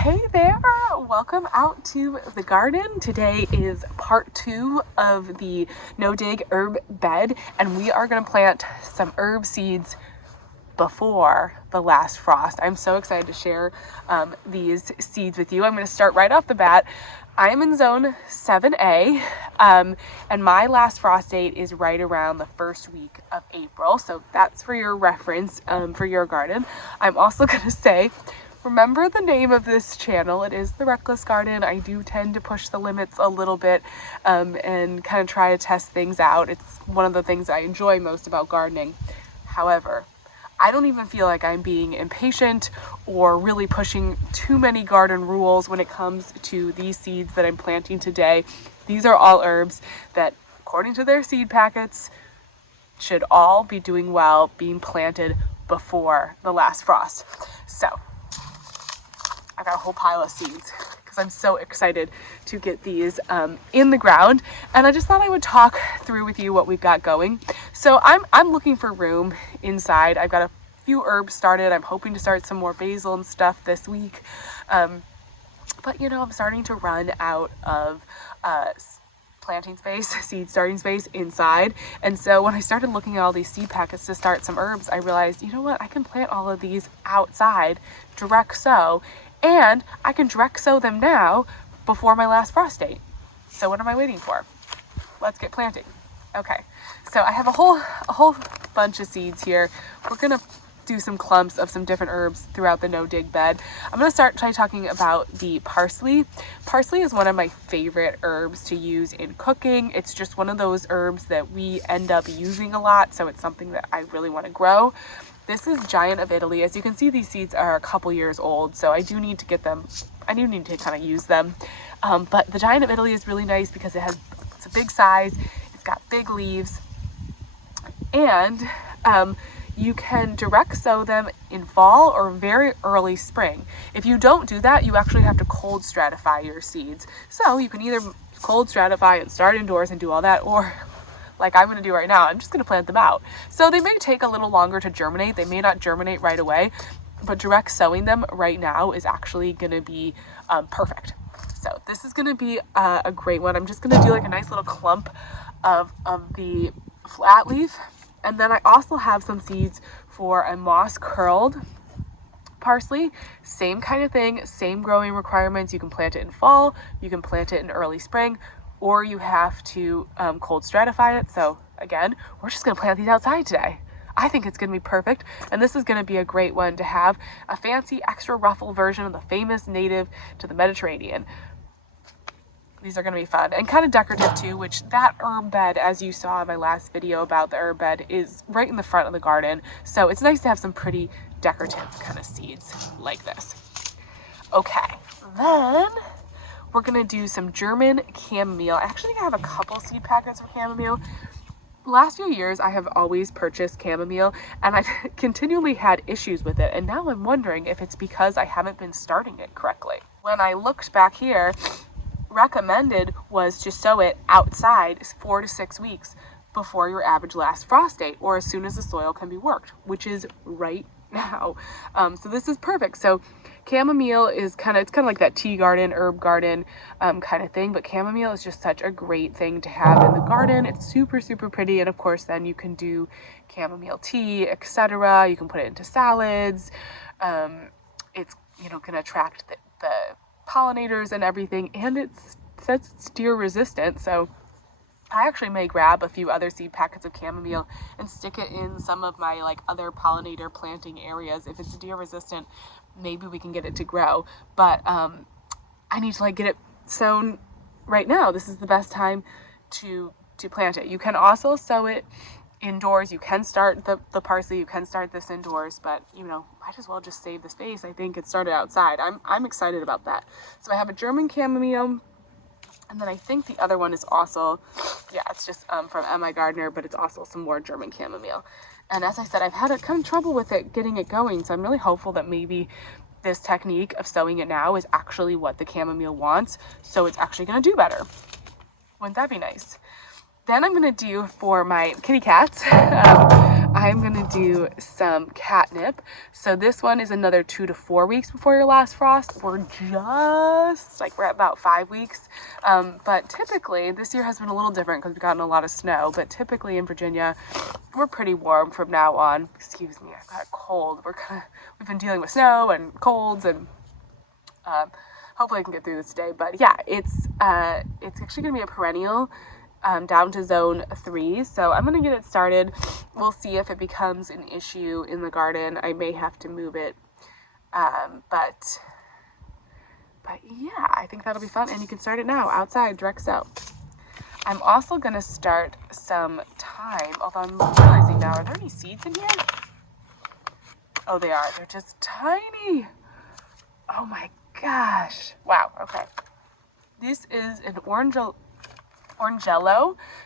Hey there, welcome out to the garden. Today is part 2 of the no-dig herb bed, and we are going to plant some herb seeds before the last frost. I'm so excited to share these seeds with you. I'm going to start right off the bat. I am in zone 7A, and my last frost date is right around the first week of April, so that's for your reference for your garden. I'm also going to say, remember the name of this channel. It is The Reckless Garden. I do tend to push the limits a little bit and kind of try to test things out. It's one of the things I enjoy most about gardening. However, I don't even feel like I'm being impatient or really pushing too many garden rules when it comes to these seeds that I'm planting today. These are all herbs that, according to their seed packets, should all be doing well being planted before the last frost. So I got a whole pile of seeds because I'm so excited to get these in the ground, and I just thought I would talk through with you what we've got going. So I'm looking for room inside. I've got a few herbs started. I'm hoping to start some more basil and stuff this week, but you know, I'm starting to run out of planting space, seed starting space inside. And so when I started looking at all these seed packets to start some herbs, I realized, you know what, I can plant all of these outside, direct sow, and I can direct sow them now before my last frost date. So what am I waiting for? Let's get planting. Okay, so I have a whole bunch of seeds here. We're gonna do some clumps of some different herbs throughout the no-dig bed. I'm gonna start by talking about the parsley. Parsley is one of my favorite herbs to use in cooking. It's just one of those herbs that we end up using a lot, so it's something that I really want to grow. This is Giant of Italy. As you can see, these seeds are a couple years old, so I do need to get them. I do need to kind of use them. But the Giant of Italy is really nice because it's a big size, it's got big leaves, and you can direct sow them in fall or very early spring. If you don't do that, you actually have to cold stratify your seeds. So you can either cold stratify and start indoors and do all that, or like I'm going to do right now, I'm just going to plant them out. So they may take a little longer to germinate. They may not germinate right away, but direct sowing them right now is actually going to be perfect. So this is going to be a great one. I'm just going to do like a nice little clump of the flat leaf. And then I also have some seeds for a moss curled parsley. Same kind of thing, same growing requirements. You can plant it in fall, you can plant it in early spring, or you have to cold stratify it. So again, we're just gonna plant these outside today. I think it's gonna be perfect, and this is gonna be a great one to have a fancy extra ruffle version of the famous native to the Mediterranean. These are gonna be fun and kind of decorative too, which that herb bed, as you saw in my last video about the herb bed, is right in the front of the garden. So it's nice to have some pretty decorative kind of seeds like this. Okay, then we're gonna do some German chamomile. I actually have a couple seed packets of chamomile. The last few years, I have always purchased chamomile, and I've continually had issues with it. And now I'm wondering if it's because I haven't been starting it correctly. When I looked back here, recommended was to sow it outside 4 to 6 weeks before your average last frost date, or as soon as the soil can be worked, which is right now. So this is perfect. So chamomile is it's kind of like that tea garden, herb garden kind of thing, but chamomile is just such a great thing to have in the garden. It's super, super pretty, and of course then you can do chamomile tea, etc. You can put it into salads. It's, you know, can attract the pollinators and everything, and it says it's deer resistant. So I actually may grab a few other seed packets of chamomile and stick it in some of my like other pollinator planting areas. If it's deer resistant, maybe we can get it to grow, but I need to like get it sown right now. This is the best time to plant it. You can also sow it indoors. You can start the parsley, you can start this indoors, but you know, might as well just save the space, I think, and start it outside. I'm excited about that. So I have a German chamomile, and then I think the other one is also, yeah, it's just from MIgardener, but it's also some more German chamomile. And as I said, I've had a kind of trouble with it getting it going, so I'm really hopeful that maybe this technique of sowing it now is actually what the chamomile wants, so it's actually going to do better. Wouldn't that be nice? Then I'm going to do for my kitty cats, I'm gonna do some catnip. So this one is another 2 to 4 weeks before your last frost. We're at about 5 weeks. But typically, this year has been a little different because we've gotten a lot of snow, but typically in Virginia, we're pretty warm from now on. Excuse me, I've got a cold. We've been dealing with snow and colds, and hopefully I can get through this today. But yeah, it's actually gonna be a perennial. Down to zone 3, so I'm gonna get it started. We'll see if it becomes an issue in the garden. I may have to move it, but yeah, I think that'll be fun, and you can start it now outside, direct sow. I'm also gonna start some thyme, although I'm realizing now, are there any seeds in here? Oh, they are. They're just tiny. Oh my gosh. Wow. Okay. This is an Orangello.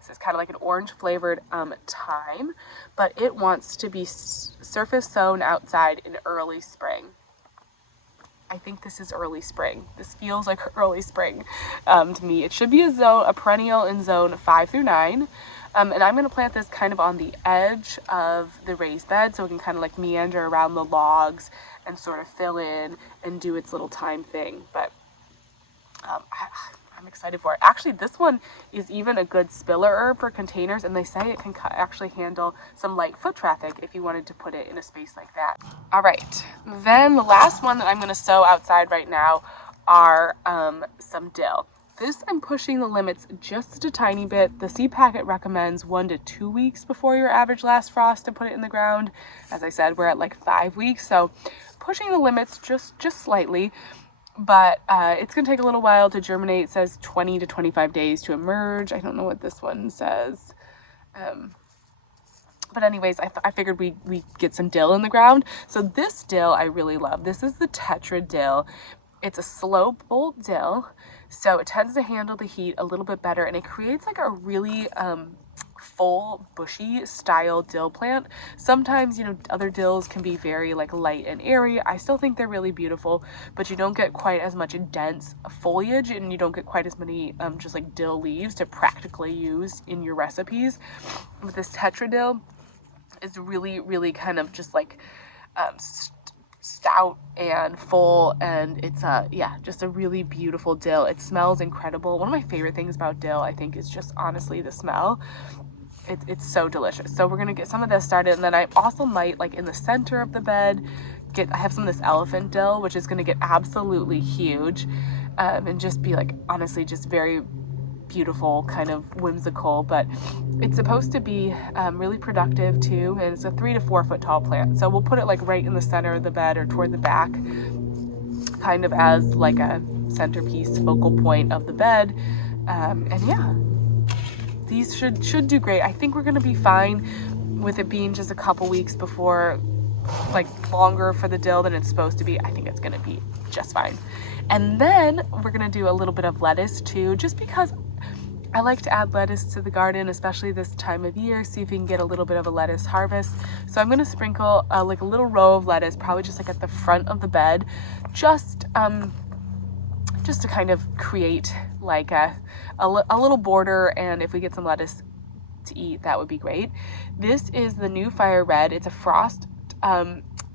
So it's kind of like an orange flavored thyme, but it wants to be surface sown outside in early spring. I think this is early spring. This feels like early spring to me. It should be a perennial in zone 5 through 9. And I'm going to plant this kind of on the edge of the raised bed so it can kind of like meander around the logs and sort of fill in and do its little thyme thing. But I'm excited for it. Actually, this one is even a good spiller herb for containers, and they say it can actually handle some light foot traffic if you wanted to put it in a space like that. All right, then the last one that I'm going to sow outside right now are some dill. This I'm pushing the limits just a tiny bit. The seed packet recommends 1 to 2 weeks before your average last frost to put it in the ground. As I said, we're at like 5 weeks, so pushing the limits just slightly. But it's going to take a little while to germinate. It says 20 to 25 days to emerge. I don't know what this one says. But anyways, I figured we get some dill in the ground. So this dill I really love. This is the Tetra dill. It's a slow bolt dill, so it tends to handle the heat a little bit better, and it creates like a really full bushy style dill plant. Sometimes, you know, other dills can be very like light and airy. I still think they're really beautiful, but you don't get quite as much dense foliage, and you don't get quite as many just like dill leaves to practically use in your recipes. But this Tetra dill is really kind of just like stout and full, and it's just a really beautiful dill. It smells incredible. One of my favorite things about dill, I think, is just honestly the smell. It's so delicious. So we're gonna get some of this started, and then I also might, like in the center of the bed, I have some of this elephant dill, which is gonna get absolutely huge, and just be like, honestly, just very beautiful, kind of whimsical. But it's supposed to be really productive too, and it's a 3 to 4 foot tall plant. So we'll put it like right in the center of the bed or toward the back, kind of as like a centerpiece focal point of the bed. And yeah, these should do great. I think we're gonna be fine with it being just a couple weeks before, like longer for the dill than it's supposed to be. I think it's gonna be just fine. And then we're gonna do a little bit of lettuce too, just because I like to add lettuce to the garden, especially this time of year, see if we can get a little bit of a lettuce harvest. So I'm going to sprinkle like a little row of lettuce, probably just like at the front of the bed, just to kind of create like a little border, and if we get some lettuce to eat, that would be great. This is the new Fire Red. It's a frost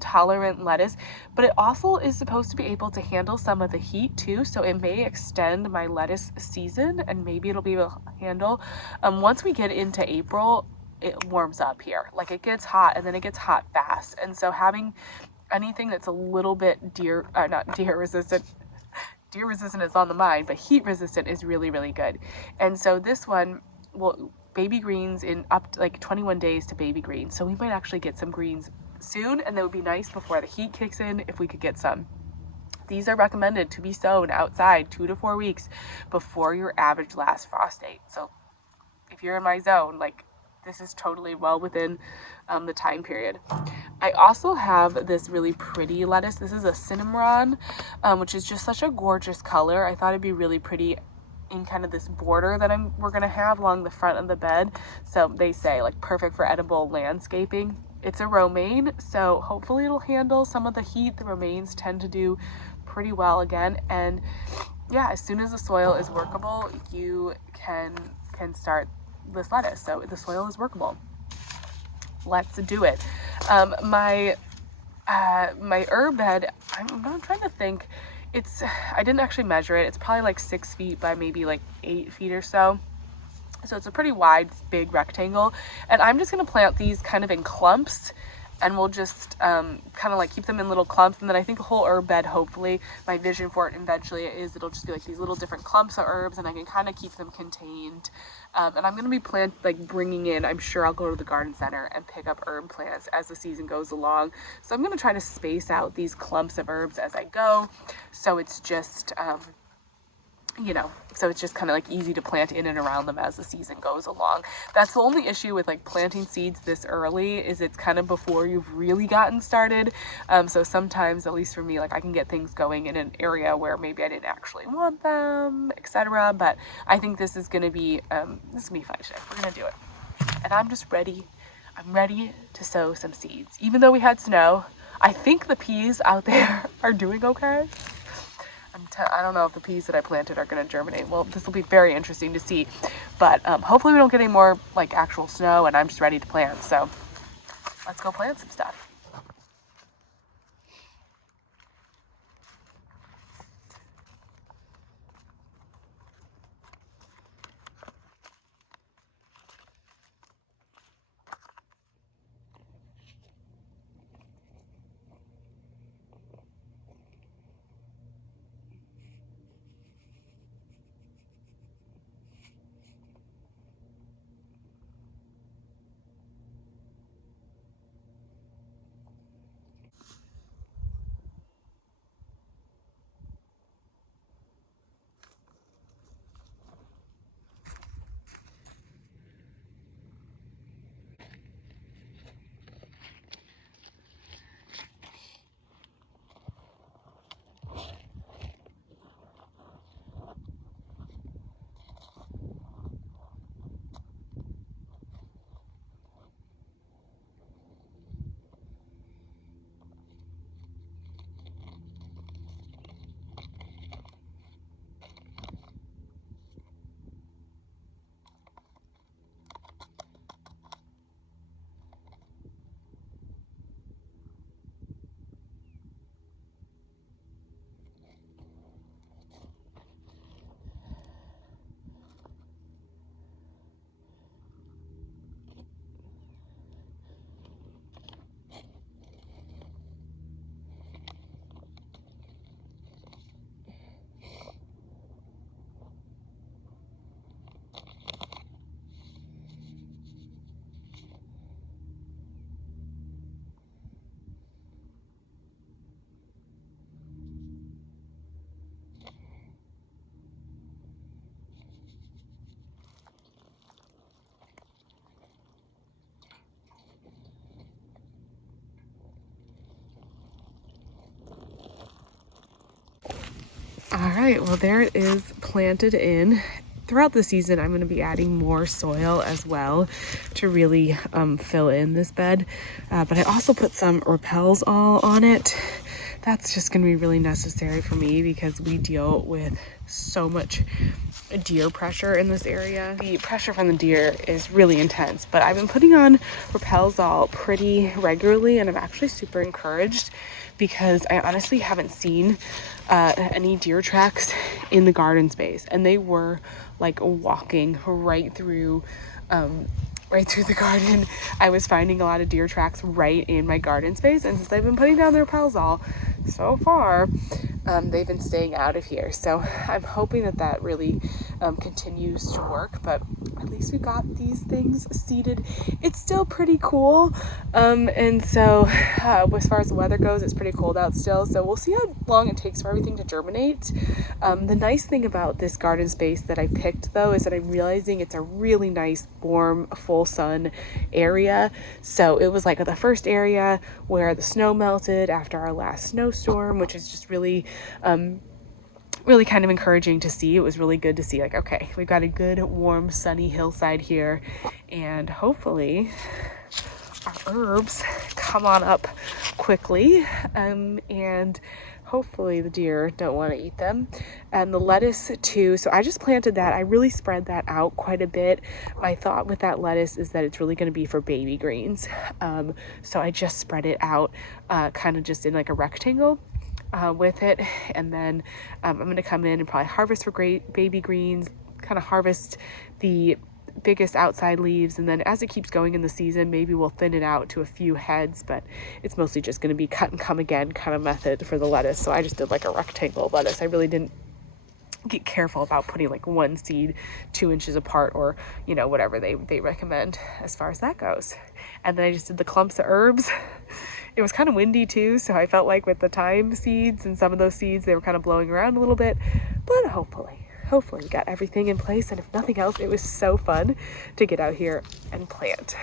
tolerant lettuce, but it also is supposed to be able to handle some of the heat too, so it may extend my lettuce season, and maybe it'll be able to handle once we get into April, it warms up here. Like it gets hot, and then it gets hot fast, and so having anything that's a little bit deer resistant is on the mind, but heat resistant is really good. And so this one will baby greens in up to like 21 days to baby greens, so we might actually get some greens soon, and that would be nice before the heat kicks in if we could get some. These are recommended to be sown outside 2 to 4 weeks before your average last frost date. So if you're in my zone, like this is totally well within the time period. I also have this really pretty lettuce. This is a cinnamon, which is just such a gorgeous color. I thought it'd be really pretty in kind of this border that we're gonna have along the front of the bed. So they say like perfect for edible landscaping. It's a romaine, so hopefully it'll handle some of the heat. The romaines tend to do pretty well again. And yeah, as soon as the soil is workable, you can start this lettuce. So the soil is workable. let's do it. My herb bed, I'm trying to think, I didn't actually measure it. It's probably like 6 feet by maybe like 8 feet or so. So it's a pretty wide, big rectangle. And I'm just gonna plant these kind of in clumps, and we'll just kind of like keep them in little clumps. And then I think a whole herb bed, hopefully, my vision for it eventually is it'll just be like these little different clumps of herbs, and I can kind of keep them contained. And I'm going to be bringing in, I'm sure I'll go to the garden center and pick up herb plants as the season goes along. So I'm going to try to space out these clumps of herbs as I go. So it's just, so it's just kind of like easy to plant in and around them as the season goes along. That's the only issue with like planting seeds this early, is it's kind of before you've really gotten started. So sometimes, at least for me, like I can get things going in an area where maybe I didn't actually want them, etc. But I think this is gonna be fun today. We're gonna do it, and I'm just ready. I'm ready to sow some seeds. Even though we had snow, I think the peas out there are doing okay. I don't know if the peas that I planted are going to germinate. Well, this will be very interesting to see, but hopefully we don't get any more like actual snow, and I'm just ready to plant. So let's go plant some stuff. All right, well, there it is planted in. Throughout the season, I'm going to be adding more soil as well to really fill in this bed. But I also put some repels all on it. That's just going to be really necessary for me because we deal with so much deer pressure in this area. The pressure from the deer is really intense, but I've been putting on repels all pretty regularly, and I'm actually super encouraged because I honestly haven't seen any deer tracks in the garden space, and they were like walking right through the garden. I was finding a lot of deer tracks right in my garden space, and since I've been putting down their repels all so far, they've been staying out of here. So I'm hoping that really continues to work, but at least we got these things seeded. It's still pretty cool, and so as far as the weather goes, it's pretty cold out still, so we'll see how long it takes for everything to germinate. The nice thing about this garden space that I picked, though, is that I'm realizing it's a really nice, warm, full sun area. So it was like the first area where the snow melted after our last snowstorm, which is just really kind of encouraging to see. It was really good to see, like, okay, we've got a good, warm, sunny hillside here, and hopefully our herbs come on up quickly, and hopefully the deer don't want to eat them. And the lettuce too, so I just planted that. I really spread that out quite a bit. My thought with that lettuce is that it's really going to be for baby greens. So I just spread it out kind of just in like a rectangle with it. And then I'm going to come in and probably harvest for great baby greens, kind of harvest the biggest outside leaves, and then as it keeps going in the season, maybe we'll thin it out to a few heads, but it's mostly just going to be cut and come again kind of method for the lettuce. So I just did like a rectangle lettuce. I really didn't get careful about putting like one seed 2 inches apart, or you know, whatever they recommend as far as that goes. And then I just did the clumps of herbs. It was kind of windy too, so I felt like with the thyme seeds and some of those seeds, they were kind of blowing around a little bit, but hopefully we got everything in place. And if nothing else, it was so fun to get out here and plant.